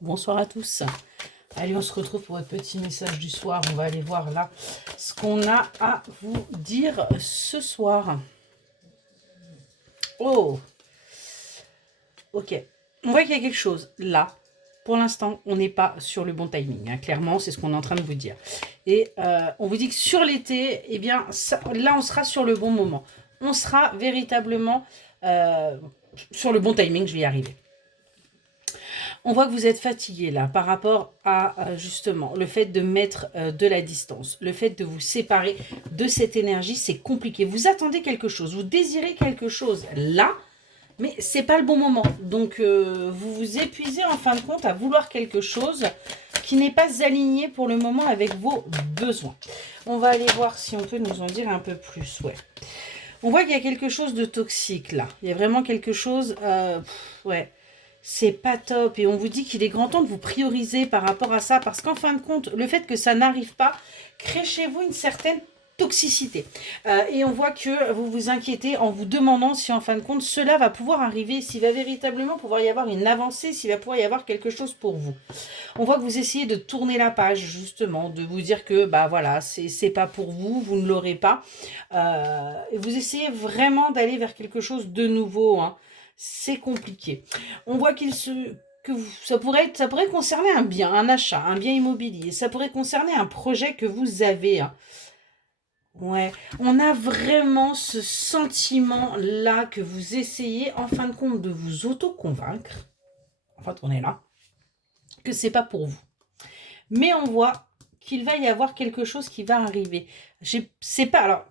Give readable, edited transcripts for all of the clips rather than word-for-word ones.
Bonsoir à tous. Allez, on se retrouve pour votre petit message du soir. On va aller voir là ce qu'on a à vous dire ce soir. Oh, ok. On voit qu'il y a quelque chose là. Pour l'instant, on n'est pas sur le bon timing. Hein. Clairement, c'est ce qu'on est en train de vous dire. Et on vous dit que sur l'été, eh bien, là, on sera sur le bon moment. On sera véritablement sur le bon timing. Je vais y arriver. On voit que vous êtes fatigué là par rapport à justement le fait de mettre de la distance, le fait de vous séparer de cette énergie, c'est compliqué. Vous attendez quelque chose, vous désirez quelque chose là, mais c'est pas le bon moment. Donc vous vous épuisez en fin de compte à vouloir quelque chose qui n'est pas aligné pour le moment avec vos besoins. On va aller voir si on peut nous en dire un peu plus. Ouais. On voit qu'il y a quelque chose de toxique là. Il y a vraiment quelque chose. Ouais. C'est pas top. Et on vous dit qu'il est grand temps de vous prioriser par rapport à ça. Parce qu'en fin de compte, le fait que ça n'arrive pas crée chez vous une certaine toxicité. Et on voit que vous vous inquiétez en vous demandant si en fin de compte cela va pouvoir arriver, s'il va véritablement pouvoir y avoir une avancée, s'il va pouvoir y avoir quelque chose pour vous. On voit que vous essayez de tourner la page justement, de vous dire que bah voilà, c'est pas pour vous, vous ne l'aurez pas. Et vous essayez vraiment d'aller vers quelque chose de nouveau. Hein. C'est compliqué. On voit ça pourrait concerner un bien, un achat, un bien immobilier. Ça pourrait concerner un projet que vous avez. Hein. Ouais, on a vraiment ce sentiment-là que vous essayez, en fin de compte, de vous auto-convaincre. En fait, on est là. Que c'est pas pour vous. Mais on voit qu'il va y avoir quelque chose qui va arriver. C'est pas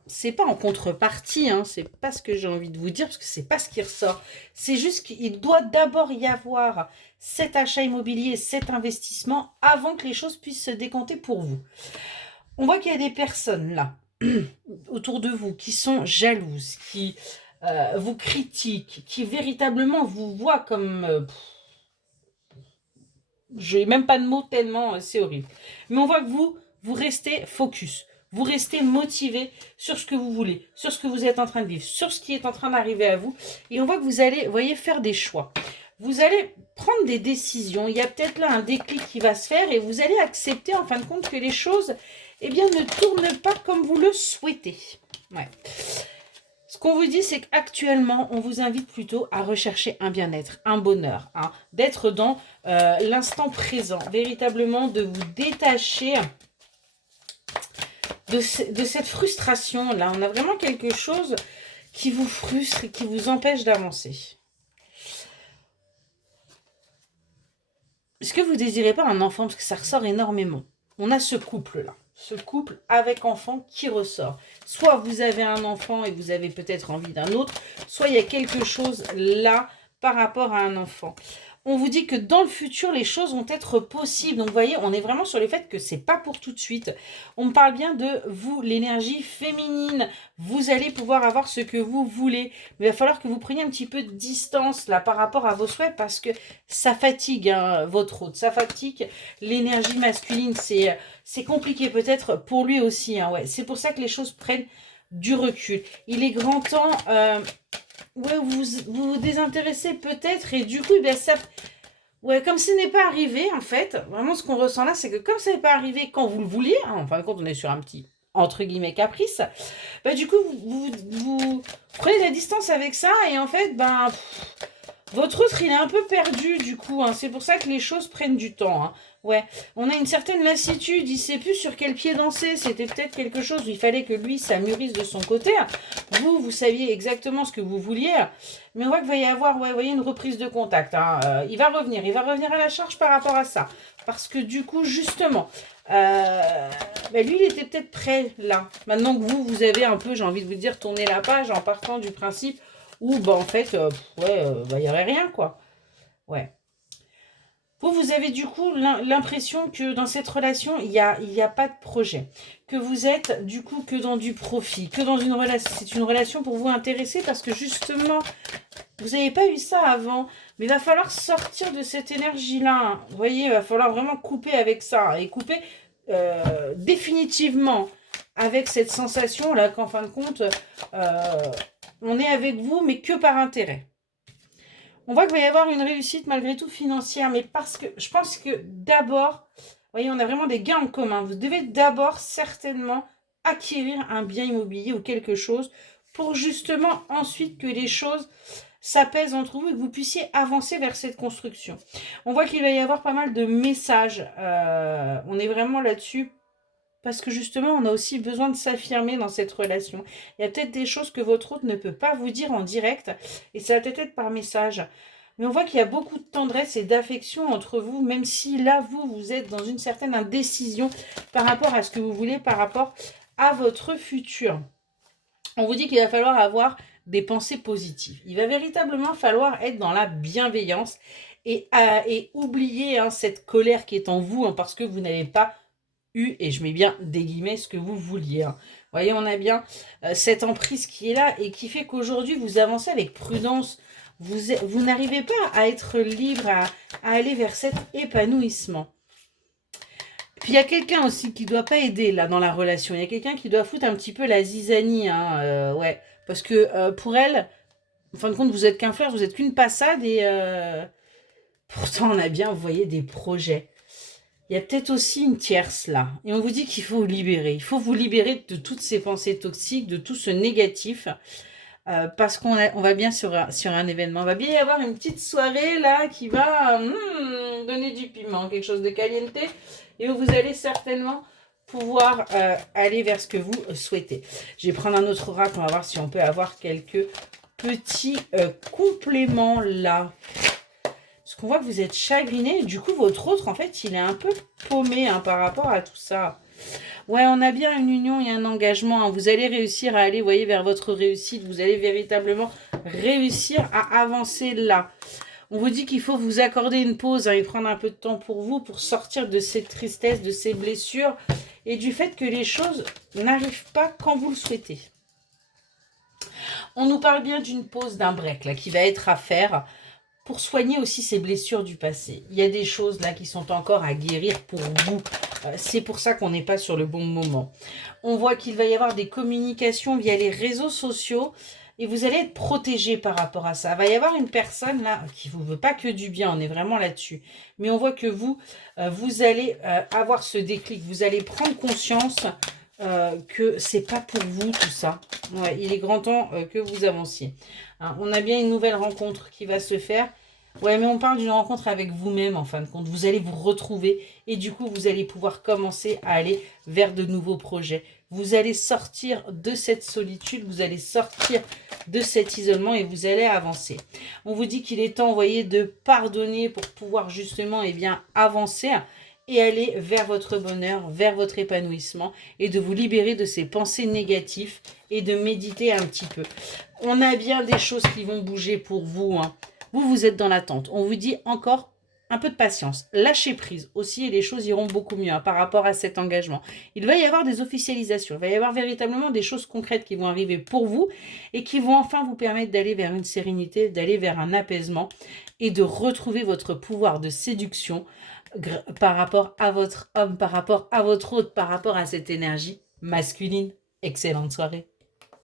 en contrepartie, hein, c'est pas ce que j'ai envie de vous dire, parce que c'est pas ce qui ressort. C'est juste qu'il doit d'abord y avoir cet achat immobilier, cet investissement, avant que les choses puissent se décanter pour vous. On voit qu'il y a des personnes là, autour de vous, qui sont jalouses, qui vous critiquent, qui véritablement vous voient comme... j'ai même pas de mots tellement c'est horrible. Mais on voit que vous restez focus. Vous restez motivé sur ce que vous voulez, sur ce que vous êtes en train de vivre, sur ce qui est en train d'arriver à vous. Et on voit que vous allez, vous voyez, faire des choix. Vous allez prendre des décisions. Il y a peut-être là un déclic qui va se faire et vous allez accepter en fin de compte que les choses, eh bien, ne tournent pas comme vous le souhaitez. Ouais. Ce qu'on vous dit, c'est qu'actuellement, on vous invite plutôt à rechercher un bien-être, un bonheur, hein, d'être dans l'instant présent, véritablement de vous détacher de cette frustration-là. On a vraiment quelque chose qui vous frustre et qui vous empêche d'avancer. Est-ce que vous désirez pas un enfant? Parce que ça ressort énormément. On a ce couple-là. Ce couple avec enfant qui ressort. Soit vous avez un enfant et vous avez peut-être envie d'un autre, soit il y a quelque chose là par rapport à un enfant. On vous dit que dans le futur, les choses vont être possibles. Donc, vous voyez, on est vraiment sur le fait que c'est pas pour tout de suite. On me parle bien de vous, l'énergie féminine. Vous allez pouvoir avoir ce que vous voulez. Mais il va falloir que vous preniez un petit peu de distance là par rapport à vos souhaits parce que ça fatigue hein, votre hôte. Ça fatigue l'énergie masculine. C'est compliqué peut-être pour lui aussi. Hein, ouais. C'est pour ça que les choses prennent du recul. Il est grand temps... ouais, vous désintéressez peut-être et du coup, ben, ça... Ouais, comme ce n'est pas arrivé, en fait, vraiment ce qu'on ressent là, c'est que comme ça n'est pas arrivé quand vous le vouliez, hein, en fin de compte, on est sur un petit, entre guillemets, caprice, bah, du coup, vous prenez la distance avec ça et en fait, ben... votre autre, il est un peu perdu, du coup. Hein. C'est pour ça que les choses prennent du temps. Hein. Ouais, on a une certaine lassitude. Il sait plus sur quel pied danser. C'était peut-être quelque chose où il fallait que lui, ça mûrisse de son côté. Vous saviez exactement ce que vous vouliez. Mais on voit qu'il va y avoir, ouais, vous voyez, une reprise de contact. Hein. Il va revenir à la charge par rapport à ça. Parce que du coup, justement, bah lui, il était peut-être prêt là. Maintenant que vous avez un peu, j'ai envie de vous dire, tourné la page en partant du principe ou bah en fait, ouais, bah, il n'y aurait rien, quoi. Ouais. Vous avez du coup l'impression que dans cette relation, il y a pas de projet. Que vous êtes du coup que dans du profit. Que dans une relation. C'est une relation pour vous intéressée parce que justement, vous n'avez pas eu ça avant. Mais il va falloir sortir de cette énergie-là. Hein. Vous voyez, il va falloir vraiment couper avec ça. Hein, et couper définitivement avec cette sensation-là qu'en fin de compte... on est avec vous, mais que par intérêt. On voit qu'il va y avoir une réussite malgré tout financière, mais parce que je pense que d'abord, vous voyez, on a vraiment des gains en commun. Vous devez d'abord certainement acquérir un bien immobilier ou quelque chose pour justement ensuite que les choses s'apaisent entre vous et que vous puissiez avancer vers cette construction. On voit qu'il va y avoir pas mal de messages. On est vraiment là-dessus. Parce que justement, on a aussi besoin de s'affirmer dans cette relation. Il y a peut-être des choses que votre hôte ne peut pas vous dire en direct, et ça va peut-être être par message. Mais on voit qu'il y a beaucoup de tendresse et d'affection entre vous, même si là, vous êtes dans une certaine indécision par rapport à ce que vous voulez, par rapport à votre futur. On vous dit qu'il va falloir avoir des pensées positives. Il va véritablement falloir être dans la bienveillance et oublier cette colère qui est en vous, parce que vous n'avez pas et je mets bien des guillemets, ce que vous vouliez. Vous voyez, on a bien cette emprise qui est là et qui fait qu'aujourd'hui, vous avancez avec prudence. Vous n'arrivez pas à être libre, à aller vers cet épanouissement. Puis il y a quelqu'un aussi qui ne doit pas aider là dans la relation. Il y a quelqu'un qui doit foutre un petit peu la zizanie. Ouais, parce que pour elle, en fin de compte, vous êtes qu'un fleur, vous êtes qu'une passade et pourtant on a bien, vous voyez, des projets. Il y a peut-être aussi une tierce là. Et on vous dit qu'il faut vous libérer. Il faut vous libérer de toutes ces pensées toxiques, de tout ce négatif. Parce qu'on va bien sur un événement. Il va bien y avoir une petite soirée là qui va donner du piment, quelque chose de caliente. Et où vous allez certainement pouvoir aller vers ce que vous souhaitez. Je vais prendre un autre oracle. On va voir si on peut avoir quelques petits compléments là. Parce qu'on voit que vous êtes chagriné. Du coup, votre autre, en fait, il est un peu paumé par rapport à tout ça. Ouais, on a bien une union et un engagement. Vous allez réussir à aller, vous voyez, vers votre réussite. Vous allez véritablement réussir à avancer là. On vous dit qu'il faut vous accorder une pause et prendre un peu de temps pour vous, pour sortir de cette tristesse, de ces blessures et du fait que les choses n'arrivent pas quand vous le souhaitez. On nous parle bien d'une pause, d'un break là, qui va être à faire pour soigner aussi ces blessures du passé. Il y a des choses là qui sont encore à guérir pour vous. C'est pour ça qu'on n'est pas sur le bon moment. On voit qu'il va y avoir des communications via les réseaux sociaux et vous allez être protégé par rapport à ça. Il va y avoir une personne là qui ne vous veut pas que du bien, on est vraiment là-dessus. Mais on voit que vous allez avoir ce déclic, vous allez prendre conscience que c'est pas pour vous tout ça. Ouais, il est grand temps que vous avanciez. On a bien une nouvelle rencontre qui va se faire. Ouais, mais on parle d'une rencontre avec vous-même en fin de compte. Vous allez vous retrouver et du coup, vous allez pouvoir commencer à aller vers de nouveaux projets. Vous allez sortir de cette solitude, vous allez sortir de cet isolement et vous allez avancer. On vous dit qu'il est temps, vous voyez, de pardonner pour pouvoir justement avancer et aller vers votre bonheur, vers votre épanouissement et de vous libérer de ces pensées négatives et de méditer un petit peu. On a bien des choses qui vont bouger pour vous. Vous êtes dans l'attente. On vous dit encore un peu de patience. Lâchez prise aussi et les choses iront beaucoup mieux par rapport à cet engagement. Il va y avoir des officialisations. Il va y avoir véritablement des choses concrètes qui vont arriver pour vous et qui vont enfin vous permettre d'aller vers une sérénité, d'aller vers un apaisement et de retrouver votre pouvoir de séduction par rapport à votre homme, par rapport à votre hôte, par rapport à cette énergie masculine. Excellente soirée.